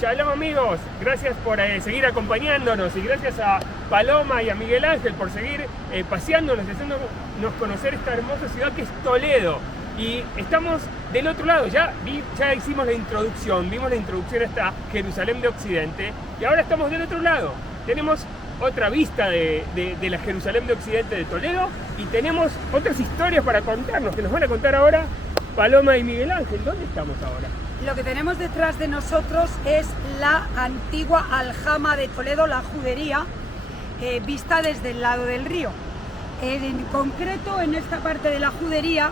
Shalom amigos, gracias por seguir acompañándonos y gracias a Paloma y a Miguel Ángel por seguir paseándonos, haciéndonos conocer esta hermosa ciudad que es Toledo. Y estamos del otro lado, ya hicimos la introducción, vimos la introducción a esta Jerusalén de Occidente y ahora estamos del otro lado. Tenemos otra vista de la Jerusalén de Occidente de Toledo y tenemos otras historias para contarnos, que nos van a contar ahora Paloma y Miguel Ángel. ¿Dónde estamos ahora? Lo que tenemos detrás de nosotros es la antigua aljama de Toledo, la judería, vista desde el lado del río. En concreto, en esta parte de la judería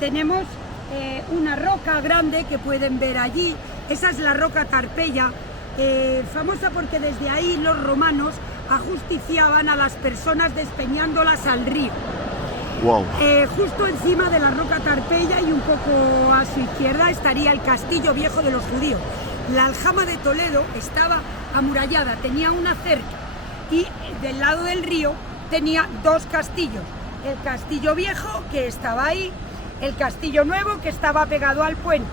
tenemos una roca grande que pueden ver allí. Esa es la roca Tarpeya, famosa porque desde ahí los romanos ajusticiaban a las personas despeñándolas al río. Wow. Justo encima de la roca Tarpeya y un poco a su izquierda estaría el castillo viejo de los judíos. La aljama de Toledo estaba amurallada, tenía una cerca y del lado del río tenía dos castillos. El castillo viejo, que estaba ahí, el castillo nuevo, que estaba pegado al puente.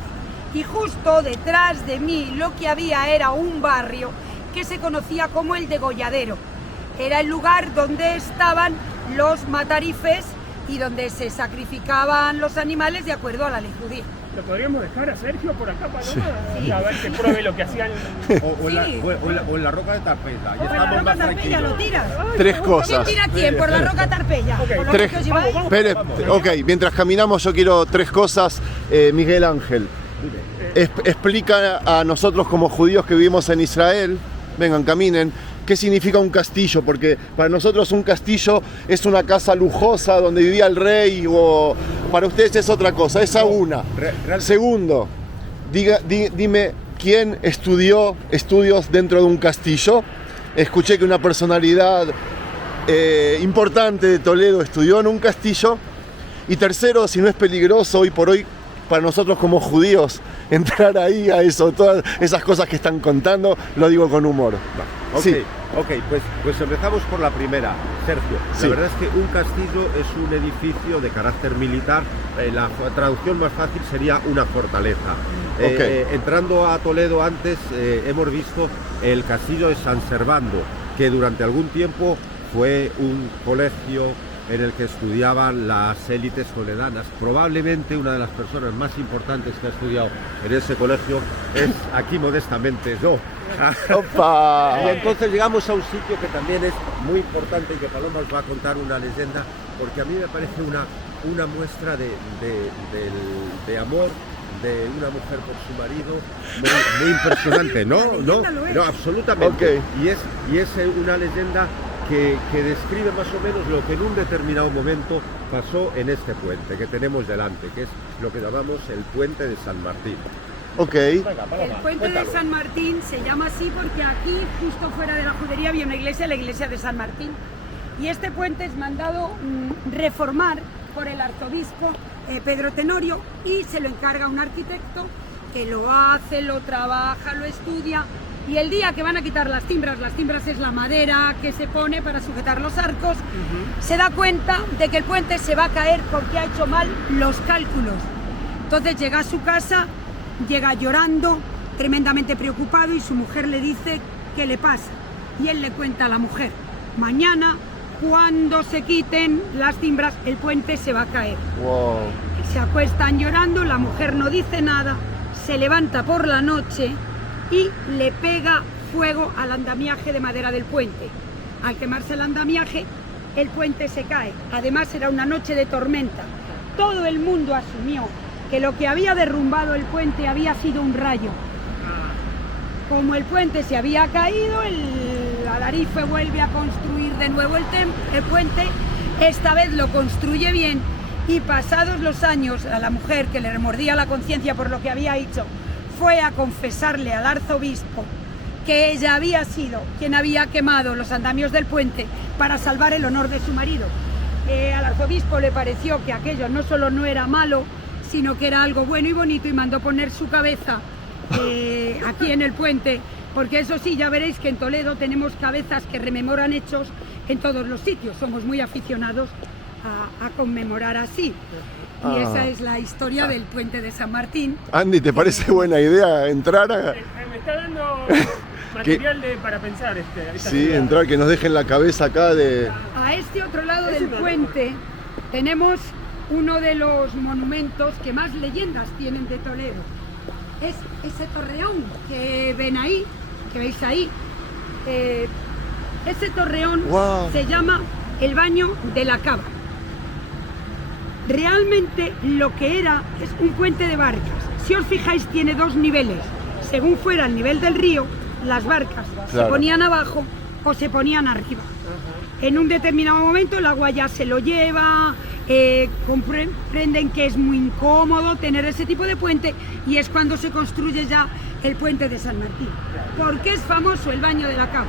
Y justo detrás de mí lo que había era un barrio que se conocía como el Degolladero. Era el lugar donde estaban los matarifes y donde se sacrificaban los animales de acuerdo a la ley judía. ¿Lo podríamos dejar a Sergio por acá, Paloma? Sí. A ver que pruebe lo que hacían. O en la roca de Tarpeya. O en la roca Tarpeya, lo tiras. Tres cosas. ¿Quién tira quién? Por la roca Tarpeya. Ok. Por lo Tres. que os lleváis. Espere, ok, mientras caminamos yo quiero tres cosas. Miguel Ángel, explica a nosotros como judíos que vivimos en Israel, vengan, caminen, ¿qué significa un castillo? Porque para nosotros un castillo es una casa lujosa donde vivía el rey, o para ustedes es otra cosa, esa una. Segundo, dime quién estudió estudios dentro de un castillo. Escuché que una personalidad importante de Toledo estudió en un castillo. Y tercero, si no es peligroso hoy por hoy para nosotros como judíos entrar ahí a eso, todas esas cosas que están contando, lo digo con humor. Ok, Sí. pues empezamos por la primera, Sergio. Sí. La verdad es que un castillo es un edificio de carácter militar. La traducción más fácil sería una fortaleza. Entrando a Toledo antes hemos visto el castillo de San Servando, que durante algún tiempo fue un colegio en el que estudiaban las élites toledanas. Probablemente una de las personas más importantes que ha estudiado en ese colegio es, aquí modestamente, yo. ¡Opa! Y entonces llegamos a un sitio que también es muy importante y que Paloma os va a contar una leyenda, porque a mí me parece una muestra de amor de una mujer por su marido muy impresionante. No, absolutamente. Ok. Y es una leyenda que describe más o menos lo que en un determinado momento pasó en este puente que tenemos delante, que es lo que llamamos el puente de San Martín. Ok. Venga, Paloma, El puente cuéntalo. de San Martín se llama así porque aquí, justo fuera de la judería, había una iglesia, la iglesia de San Martín. Y este puente es mandado reformar por el arzobispo Pedro Tenorio y se lo encarga un arquitecto que lo hace, lo trabaja, lo estudia. Y el día que van a quitar las timbras es la madera que se pone para sujetar los arcos, se da cuenta de que el puente se va a caer porque ha hecho mal los cálculos. Entonces llega a su casa, llega llorando, tremendamente preocupado, y su mujer le dice qué le pasa. Y él le cuenta a la mujer: mañana, cuando se quiten las timbras, el puente se va a caer. Wow. Se acuestan llorando, la mujer no dice nada, se levanta por la noche y le pega fuego al andamiaje de madera del puente. Al quemarse el andamiaje, el puente se cae. Además era una noche de tormenta. Todo el mundo asumió que lo que había derrumbado el puente había sido un rayo. Como el puente se había caído, el alarife vuelve a construir de nuevo el puente. Esta vez lo construye bien, y pasados los años, a la mujer, que le remordía la conciencia por lo que había hecho, fue a confesarle al arzobispo que ella había sido quien había quemado los andamios del puente para salvar el honor de su marido. Al arzobispo le pareció que aquello no solo no era malo, sino que era algo bueno y bonito, y mandó poner su cabeza aquí en el puente, porque eso sí, ya veréis que en Toledo tenemos cabezas que rememoran hechos en todos los sitios. Somos muy aficionados a conmemorar así. Y esa es la historia del puente de San Martín. Andy, ¿te parece buena idea entrar a...? Me está dando material para pensar. Esta Sí, ciudad. entrar, que nos dejen la cabeza acá de... A este otro lado del puente tenemos uno de los monumentos que más leyendas tienen de Toledo. Es ese torreón que ven ahí, que veis ahí. Ese torreón Wow. se llama el Baño de la Cava. Realmente lo que era es un puente de barcas. Si os fijáis, tiene dos niveles. Según fuera el nivel del río, las barcas se Claro. ponían abajo o se ponían arriba. En un determinado momento el agua ya se lo lleva, comprenden que es muy incómodo tener ese tipo de puente y es cuando se construye ya el puente de San Martín. ¿Por qué es famoso el Baño de la Cava?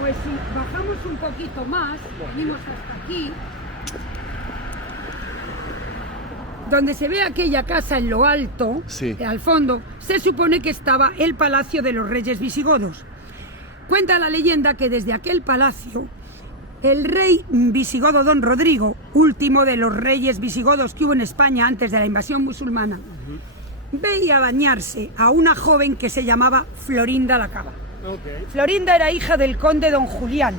Pues si bajamos un poquito más, venimos hasta aquí, donde se ve aquella casa en lo alto, Sí. al fondo, se supone que estaba el palacio de los reyes visigodos. Cuenta la leyenda que desde aquel palacio, el rey visigodo Don Rodrigo, último de los reyes visigodos que hubo en España antes de la invasión musulmana, veía bañarse a una joven que se llamaba Florinda la Cava. Ok. Florinda era hija del conde Don Julián,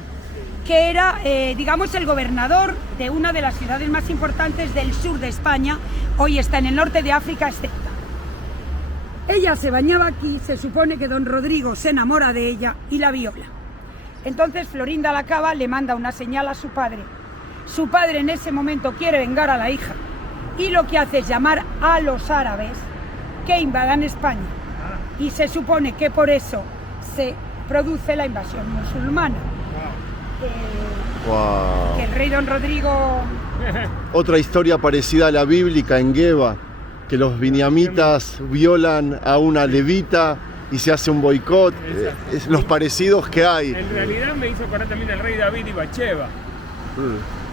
que era, digamos, el gobernador de una de las ciudades más importantes del sur de España. Hoy está en el norte de África, es Ceuta. Ella se bañaba aquí, se supone que Don Rodrigo se enamora de ella y la viola. Entonces Florinda la Cava le manda una señal a su padre. Su padre en ese momento quiere vengar a la hija y lo que hace es llamar a los árabes que invadan España. Y se supone que por eso se produce la invasión musulmana. Wow. Que el rey Don Rodrigo... Otra historia parecida a la bíblica en Geba, que los biniamitas violan a una levita y se hace un boicot. Exacto. Es los parecidos que hay. En realidad me hizo acordar también el rey David y Bathsheba.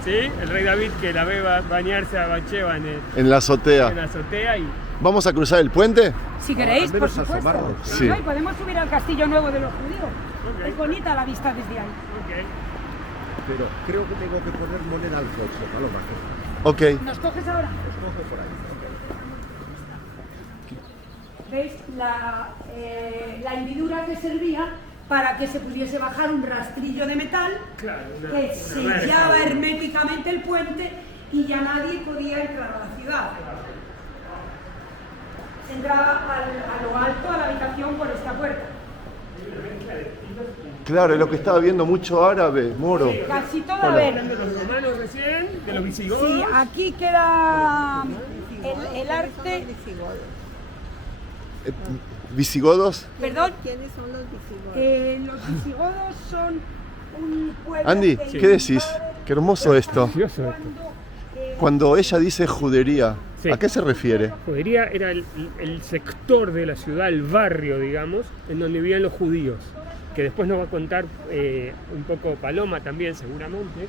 ¿Sí? El rey David que la ve bañarse a Bathsheba En la azotea. en la azotea y... ¿Vamos a cruzar el puente? Si queréis, al por menos supuesto. asomarnos. Sí. Ay, podemos subir al castillo nuevo de los judíos. Ok. Es bonita la vista desde ahí. Ok. Pero creo que tengo que poner moneda al coche, Paloma. Ok. ¿Nos coges ahora? Coge por ahí. ¿Veis la hendidura que servía para que se pudiese bajar un rastrillo de metal Claro, que sellaba herméticamente el puente y ya nadie podía entrar a la ciudad? Se entraba a lo alto, a la habitación, por esta puerta. Claro, es lo que estaba viendo mucho árabe, moro. Casi todo, a ver. Hablando de los romanos recién, de los visigodos. Sí, aquí queda el arte. ¿Visigodos? Perdón, ¿Quiénes son los visigodos? los visigodos son un pueblo. Andy, que ¿qué decís? Qué hermoso esto. Precioso esto. Cuando ella dice judería, Sí. ¿a qué se refiere? Judería era el sector de la ciudad, el barrio, digamos, en donde vivían los judíos, que después nos va a contar un poco Paloma también, seguramente,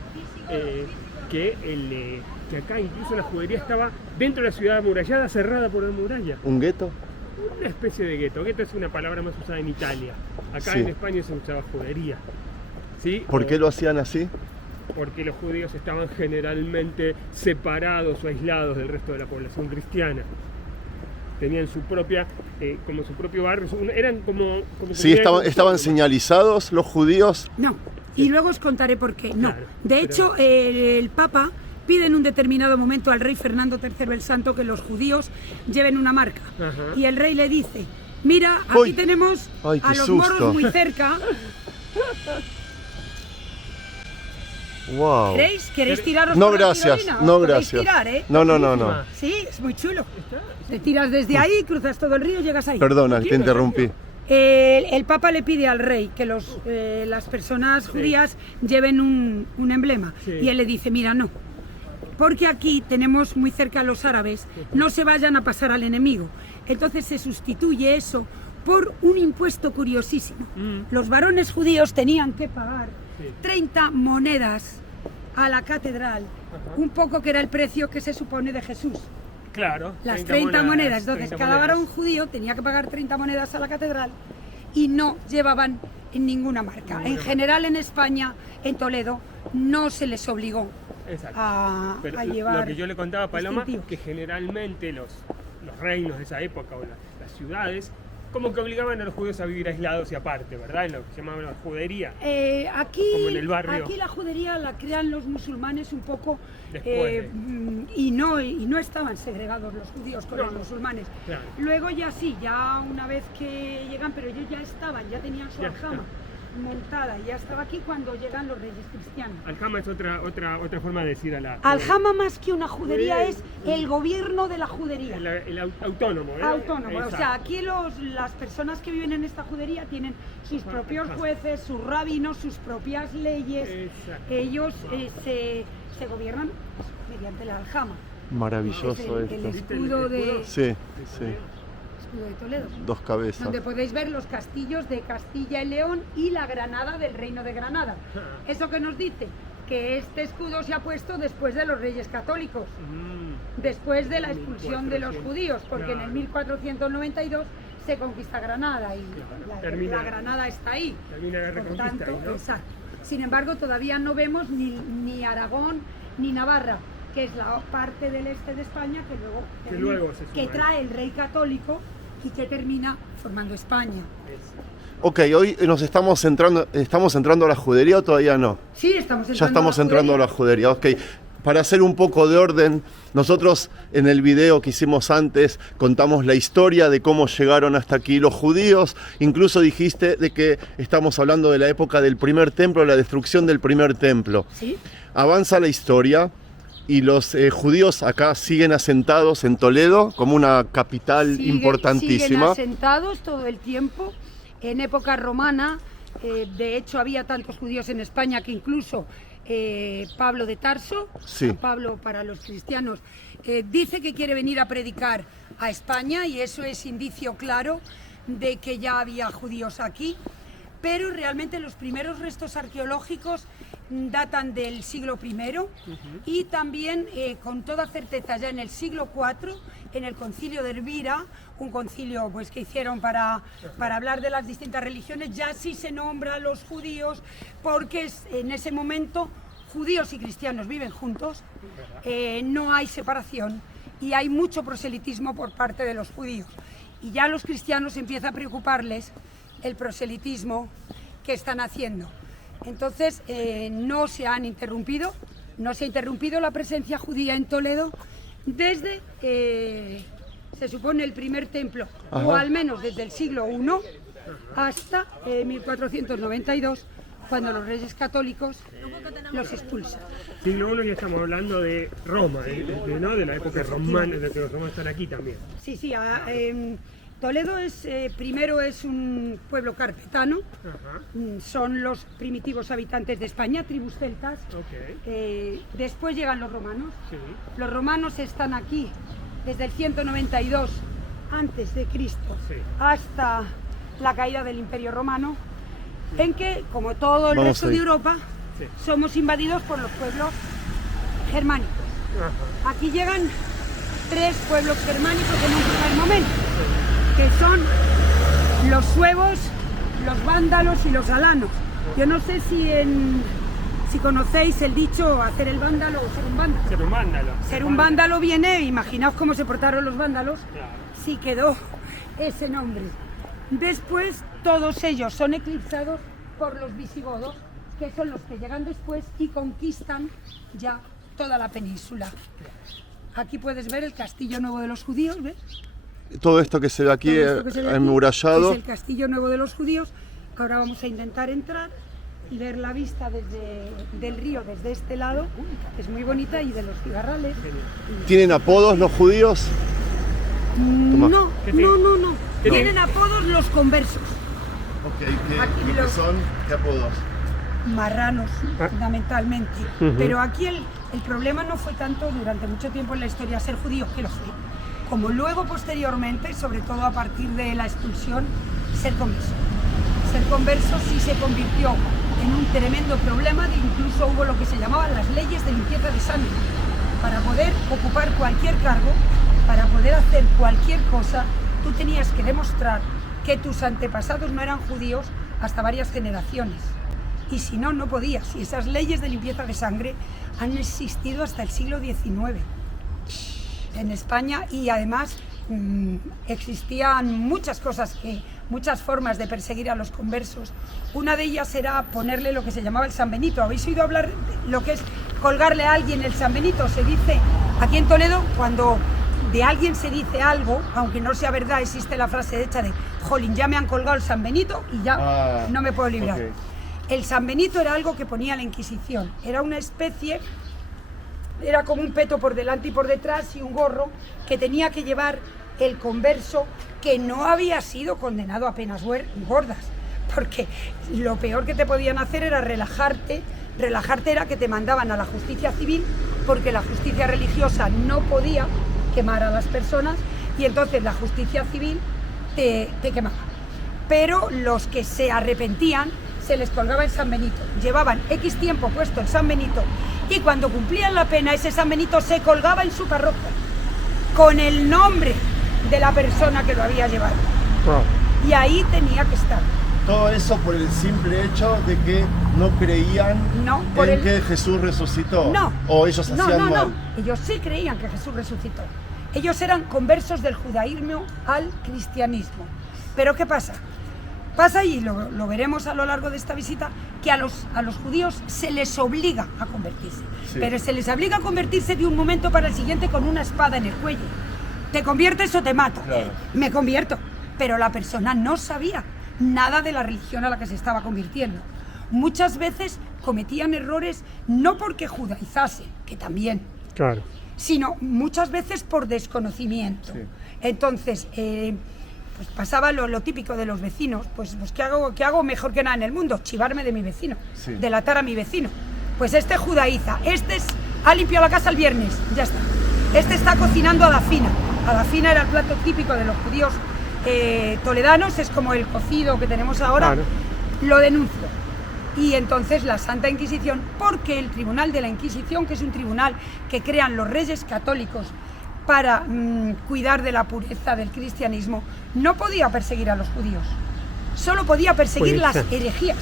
que acá incluso la judería estaba dentro de la ciudad amurallada, cerrada por la muralla. ¿Un gueto? Una especie de gueto. Gueto es una palabra más usada en Italia. Acá Sí. en España se usaba judería. ¿Sí? ¿Por qué lo hacían así? Porque los judíos estaban generalmente separados o aislados del resto de la población cristiana. Tenían su propia, como su propio barrio, eran como Sí, estaban señalizados los judíos. No, y luego os contaré por qué. No. Claro, De pero- hecho, el Papa pide en un determinado momento al rey Fernando III el Santo que los judíos lleven una marca. Ajá. Y el rey le dice, mira, aquí Uy. tenemos Ay, a qué los susto. moros muy cerca. Wow. ¿Queréis tiraros No, por la gracias. tirolina? Os No, podéis gracias. tirar, ¿eh? No, no, no, no. Sí, es muy chulo. Te tiras desde ahí, cruzas todo el río y llegas ahí. Perdona, te interrumpí. El Papa le pide al rey que las personas judías lleven un emblema. Sí. Y él le dice, mira, no. Porque aquí tenemos muy cerca a los árabes, no se vayan a pasar al enemigo. Entonces se sustituye eso por un impuesto curiosísimo. Los varones judíos tenían que pagar 30 monedas a la catedral, un poco que era el precio que se supone de Jesús. Claro. Las 30 monedas. Entonces, 30 cada monedas. varón judío tenía que pagar 30 monedas a la catedral y no llevaban en ninguna marca. En general, en España, en Toledo, no se les obligó Exacto. a Pero llevar. lo que yo le contaba a Paloma, distintivo. que generalmente los reinos de esa época o las ciudades como que obligaban a los judíos a vivir aislados y aparte, ¿verdad? En lo que se llamaba la judería. Aquí, como en el barrio. aquí la judería la crean los musulmanes un poco Después. y no estaban segregados los judíos con los musulmanes. Claro. Luego ya sí, ya una vez que llegan, pero ellos ya estaban, ya tenían su Ya aljama montada, ya estaba aquí cuando llegan los reyes cristianos. Aljama es otra forma de decir a la... Aljama más que una judería es el gobierno de la judería. El autónomo, ¿eh? Autónomo, o Exacto. sea, aquí las personas que viven en esta judería tienen sus propios jueces, sus rabinos, sus propias leyes. Exacto. Ellos se gobiernan mediante la aljama. Maravilloso Es el esto. escudo de Sí, sí. escudo de Toledo, Dos cabezas. donde podéis ver los castillos de Castilla y León y la Granada del Reino de Granada. ¿Eso qué nos dice? Que este escudo se ha puesto después de los Reyes Católicos, después de la expulsión de los judíos, porque en el 1492 se conquista Granada y la Granada está ahí. Termina la Por reconquista tanto, ahí, ¿no? exacto. Sin embargo, todavía no vemos ni Aragón ni Navarra, que es la parte del este de España que luego se suma, que trae el rey católico y que termina formando España. Ok, hoy estamos entrando a la judería o todavía no. Sí, estamos entrando Ya estamos a la entrando a la judería, ok. Para hacer un poco de orden, nosotros en el video que hicimos antes contamos la historia de cómo llegaron hasta aquí los judíos. Incluso dijiste de que estamos hablando de la época del primer templo, la destrucción del primer templo. ¿Sí? Avanza la historia y los judíos acá siguen asentados en Toledo como una capital importantísima. Siguen asentados todo el tiempo. En época romana, de hecho, había tantos judíos en España que incluso Pablo de Tarso, Sí. Pablo para los cristianos, dice que quiere venir a predicar a España y eso es indicio claro de que ya había judíos aquí. Pero realmente los primeros restos arqueológicos datan del siglo I y también con toda certeza ya en el siglo IV, en el concilio de Elvira, un concilio pues, que hicieron para hablar de las distintas religiones, ya sí se nombra a los judíos porque en ese momento judíos y cristianos viven juntos, no hay separación y hay mucho proselitismo por parte de los judíos. Y ya a los cristianos empieza a preocuparles el proselitismo que están haciendo. Entonces no se ha interrumpido la presencia judía en Toledo desde, se supone, el primer templo, o al menos desde el siglo I hasta 1492, cuando los reyes católicos los expulsan. Siglo I ya estamos hablando de Roma, ¿no? De la época romana, de que los romanos están aquí también. Sí, Toledo primero es un pueblo carpetano, son los primitivos habitantes de España, tribus celtas. Después llegan los romanos. Sí. Los romanos están aquí desde el 192 antes de Cristo hasta la caída del Imperio Romano, en que, como todo el resto de Europa, somos invadidos por los pueblos germánicos. Aquí llegan 3 pueblos germánicos en un primer momento, que son los suevos, los vándalos y los alanos. Yo no sé si conocéis el dicho hacer el vándalo o ser un vándalo. Ser un vándalo. Ser un vándalo viene, imaginaos cómo se portaron los vándalos, sí quedó ese nombre. Después todos ellos son eclipsados por los visigodos, que son los que llegan después y conquistan ya toda la península. Aquí puedes ver el Castillo Nuevo de los Judíos, ¿ves? Todo esto que se ve aquí enmurallado. Es el Castillo Nuevo de los Judíos. Ahora vamos a intentar entrar y ver la vista del río desde este lado, que es muy bonita, y de los cigarrales. ¿Tienen apodos los judíos? No. Tienen apodos los conversos. ¿Qué son? ¿Qué apodos? Marranos, fundamentalmente. Pero aquí el problema no fue tanto durante mucho tiempo en la historia ser judío, que lo fue, como luego posteriormente, sobre todo a partir de la expulsión, ser converso. Ser converso sí se convirtió en un tremendo problema, incluso hubo lo que se llamaban las leyes de limpieza de sangre. Para poder ocupar cualquier cargo, para poder hacer cualquier cosa, tú tenías que demostrar que tus antepasados no eran judíos hasta varias generaciones. Y si no, no podías. Y esas leyes de limpieza de sangre han existido hasta el siglo XIX en España, y además existían muchas cosas, muchas formas de perseguir a los conversos. Una de ellas era ponerle lo que se llamaba el San Benito. ¿Habéis oído hablar de lo que es colgarle a alguien el San Benito? Se dice aquí en Toledo, cuando de alguien se dice algo, aunque no sea verdad, existe la frase hecha de jolín, ya me han colgado el San Benito y ya no me puedo librar. Okay. El San Benito era algo que ponía la Inquisición, era una especie, era como un peto por delante y por detrás y un gorro que tenía que llevar el converso que no había sido condenado a penas gordas, porque lo peor que te podían hacer era relajarte era que te mandaban a la justicia civil, porque la justicia religiosa no podía quemar a las personas y entonces la justicia civil te quemaba. Pero los que se arrepentían se les colgaba el San Benito, llevaban X tiempo puesto el San Benito y cuando cumplían la pena ese San Benito se colgaba en su parroquia con el nombre de la persona que lo había llevado. Y ahí tenía que estar. Todo eso por el simple hecho de que no creían en que Jesús resucitó. No. O ellos hacían mal. Ellos sí creían que Jesús resucitó. Ellos eran conversos del judaísmo al cristianismo. Pero ¿qué pasa? Pasa, y lo veremos a lo largo de esta visita, que a los judíos se les obliga a convertirse. Sí. Pero se les obliga a convertirse de un momento para el siguiente con una espada en el cuello. ¿Te conviertes o te mato? Claro. Me convierto. Pero la persona no sabía nada de la religión a la que se estaba convirtiendo. Muchas veces cometían errores no porque judaizasen, que también, Claro. sino muchas veces por desconocimiento. Sí. Entonces, pues pasaba lo típico de los vecinos, pues ¿qué hago mejor que nada en el mundo? Chivarme de mi vecino, Sí. delatar a mi vecino. Pues este judaiza, ha limpiado la casa el viernes, ya está. Este está cocinando adafina. Adafina era el plato típico de los judíos toledanos, es como el cocido que tenemos ahora. Claro. Lo denuncio. Y entonces la Santa Inquisición, porque el Tribunal de la Inquisición, que es un tribunal que crean los reyes católicos para cuidar de la pureza del cristianismo, no podía perseguir a los judíos, solo podía perseguir las herejías,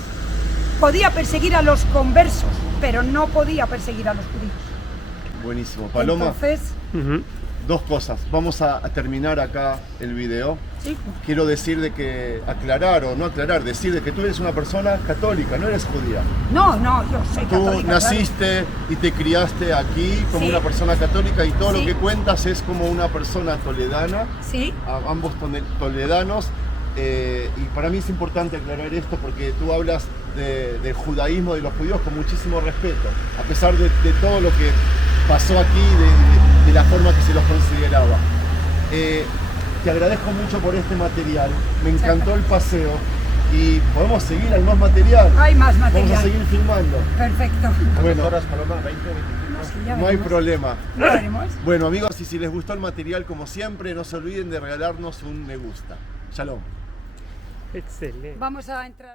podía perseguir a los conversos, pero no podía perseguir a los judíos. Buenísimo. Paloma, Entonces, dos cosas. Vamos a terminar acá el video. sí, Quiero decir de que decir de que tú eres una persona católica, no eres judía. no, yo soy Tú católica. naciste y te criaste aquí como Sí. una persona católica y todo Sí. lo que cuentas es como una persona toledana, Sí, ambos toledanos. Y para mí es importante aclarar esto porque tú hablas del judaísmo, de los judíos con muchísimo respeto, a pesar de todo lo que pasó aquí, de la forma que se los consideraba. Te agradezco mucho por este material, me encantó el paseo y podemos seguir, hay más material. hay más Vamos a material. seguir filmando. Perfecto. Bueno, horas, Paloma? 20, 25. No, sí, ya no hay veremos. problema. Ya veremos. Bueno amigos, y si les gustó el material, como siempre, no se olviden de regalarnos un me gusta. Shalom. Excelente. Vamos a entrar.